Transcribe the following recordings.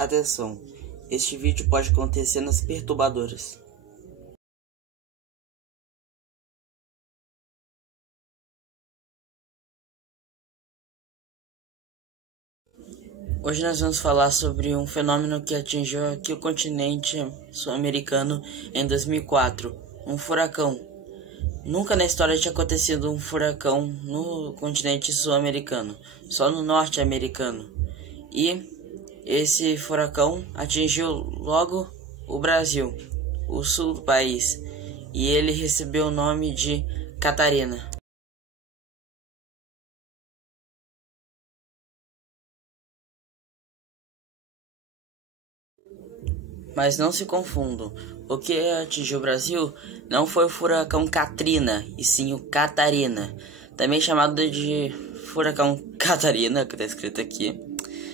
Atenção, este vídeo pode conter cenas perturbadoras. Hoje nós vamos falar sobre um fenômeno que atingiu aqui o continente sul-americano em 2004, um furacão. Nunca na história tinha acontecido um furacão no continente sul-americano, só no norte-americano. E esse furacão atingiu logo o Brasil, o sul do país, e ele recebeu o nome de Catarina. Mas não se confundam, o que atingiu o Brasil não foi o furacão Katrina, e sim o Catarina, também chamado de furacão Catarina, que está escrito aqui,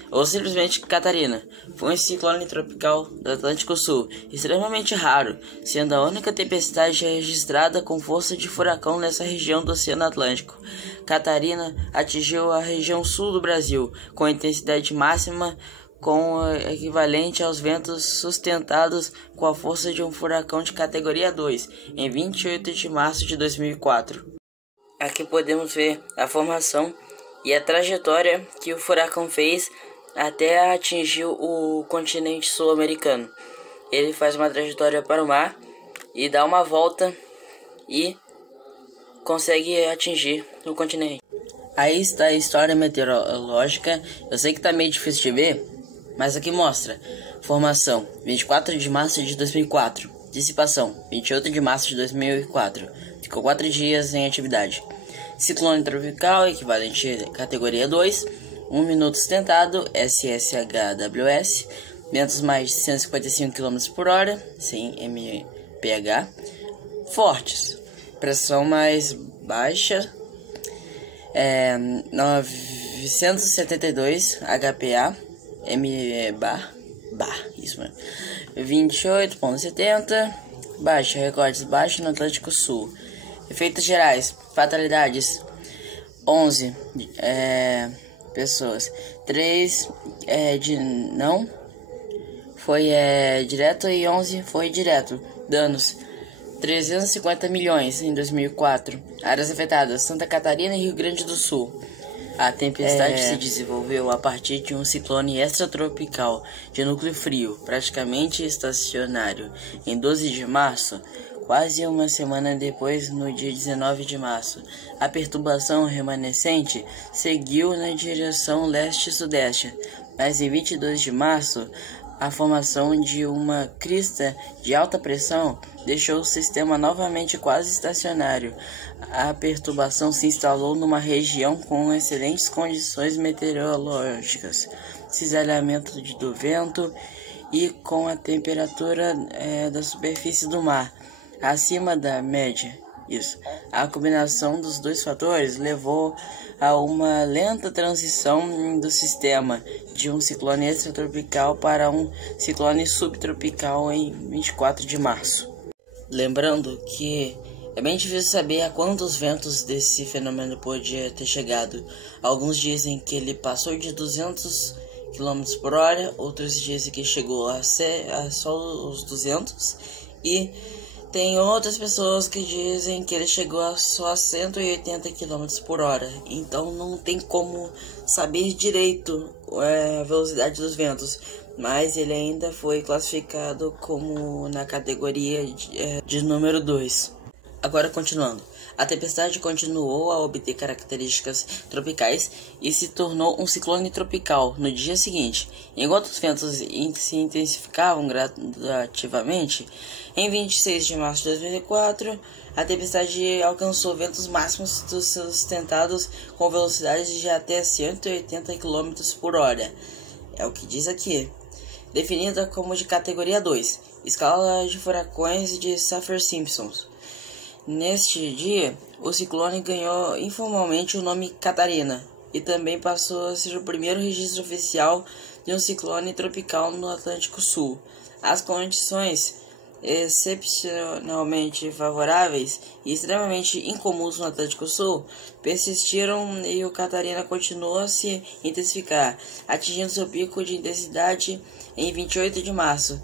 ou simplesmente Catarina. Foi um ciclone tropical do Atlântico Sul, extremamente raro, sendo a única tempestade registrada com força de furacão nessa região do Oceano Atlântico. Catarina atingiu a região sul do Brasil, com intensidade máxima com o equivalente aos ventos sustentados com a força de um furacão de categoria 2, em 28 de março de 2004. Aqui podemos ver a formação e a trajetória que o furacão fez até atingir o continente sul-americano. Ele faz uma trajetória para o mar e dá uma volta e consegue atingir o continente. Aí está a história meteorológica. Eu sei que está meio difícil de ver, mas aqui mostra: formação 24 de março de 2004, dissipação 28 de março de 2004, ficou 4 dias em atividade. Ciclone tropical equivalente categoria 2, 1 minuto sustentado, SSHWS, ventos mais de 155 km por hora, sem MPH, fortes, pressão mais baixa, 972 HPA, isso mesmo, 28,70, baixa, recordes baixos no Atlântico Sul. Efeitos gerais, fatalidades, 11 pessoas, 3 de não foi direto e 11 foi direto. Danos, 350 milhões em 2004. Áreas afetadas, Santa Catarina e Rio Grande do Sul. A tempestade se desenvolveu a partir de um ciclone extratropical de núcleo frio, praticamente estacionário, em 12 de março, quase uma semana depois, no dia 19 de março. A perturbação remanescente seguiu na direção leste-sudeste, mas em 22 de março, a formação de uma crista de alta pressão deixou o sistema novamente quase estacionário. A perturbação se instalou numa região com excelentes condições meteorológicas, cisalhamento do vento e com a temperatura da superfície do mar acima da média. A combinação dos dois fatores levou a uma lenta transição do sistema de um ciclone extratropical para um ciclone subtropical em 24 de março. Lembrando que é bem difícil saber a quantos ventos desse fenômeno podia ter chegado. Alguns dizem que ele passou de 200 km por hora, outros dizem que chegou a só os 200, e tem outras pessoas que dizem que ele chegou a só 180 km por hora. Então não tem como saber direito a velocidade dos ventos, mas ele ainda foi classificado como na categoria de número 2. Agora continuando, a tempestade continuou a obter características tropicais e se tornou um ciclone tropical no dia seguinte. Enquanto os ventos se intensificavam gradativamente, em 26 de março de 2004, a tempestade alcançou ventos máximos sustentados com velocidades de até 180 km por hora. É o que diz aqui. Definida como de categoria 2, escala de furacões de Saffir-Simpson. Neste dia, o ciclone ganhou informalmente o nome Catarina e também passou a ser o primeiro registro oficial de um ciclone tropical no Atlântico Sul. As condições excepcionalmente favoráveis e extremamente incomuns no Atlântico Sul, persistiram e o Catarina continuou a se intensificar, atingindo seu pico de intensidade em 28 de março.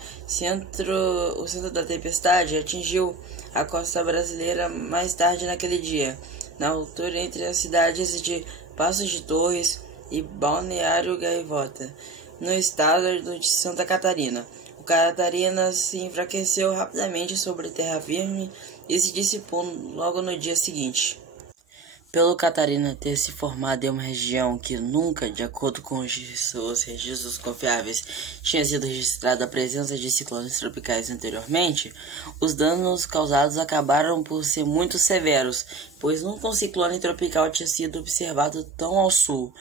O centro da tempestade atingiu a costa brasileira mais tarde naquele dia, na altura entre as cidades de Paços de Torres e Balneário Gaivota, no estado de Santa Catarina. O Catarina se enfraqueceu rapidamente sobre terra firme e se dissipou logo no dia seguinte. Pelo Catarina ter se formado em uma região que nunca, de acordo com os seus registros confiáveis, tinha sido registrada a presença de ciclones tropicais anteriormente, os danos causados acabaram por ser muito severos, pois nunca um ciclone tropical tinha sido observado tão ao sul.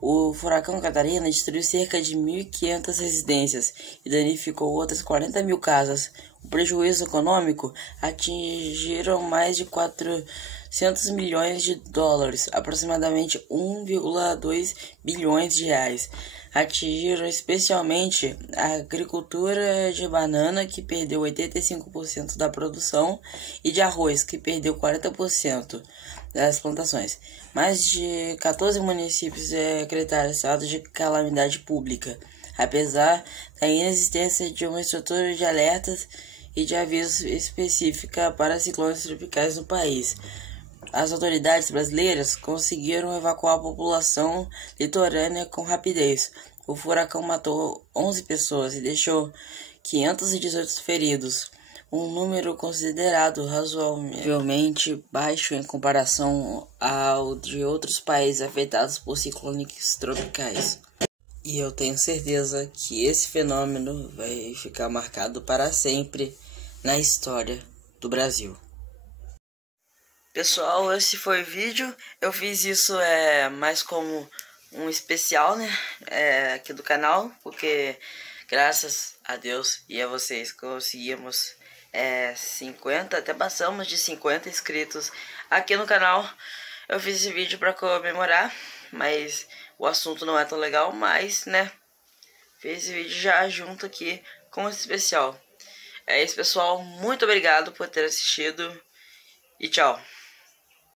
O furacão Catarina destruiu cerca de 1.500 residências e danificou outras 40 mil casas. O prejuízo econômico atingiram mais de 400 milhões de dólares, aproximadamente 1,2 bilhões de reais. Atingiram especialmente a agricultura de banana, que perdeu 85% da produção, e de arroz, que perdeu 40% das plantações. Mais de 14 municípios decretaram estado de calamidade pública, apesar da inexistência de uma estrutura de alertas e de avisos específica para ciclones tropicais no país. As autoridades brasileiras conseguiram evacuar a população litorânea com rapidez. O furacão matou 11 pessoas e deixou 518 feridos, um número considerado razoavelmente baixo em comparação ao de outros países afetados por ciclones tropicais. E eu tenho certeza que esse fenômeno vai ficar marcado para sempre na história do Brasil. Pessoal, esse foi o vídeo. Eu fiz isso mais como um especial, né, aqui do canal, porque graças a Deus e a vocês conseguimos 50, até passamos de 50 inscritos aqui no canal. Eu fiz esse vídeo para comemorar, mas o assunto não é tão legal, mas, né, fiz esse vídeo já junto aqui com esse especial. É isso, pessoal. Muito obrigado por ter assistido e tchau.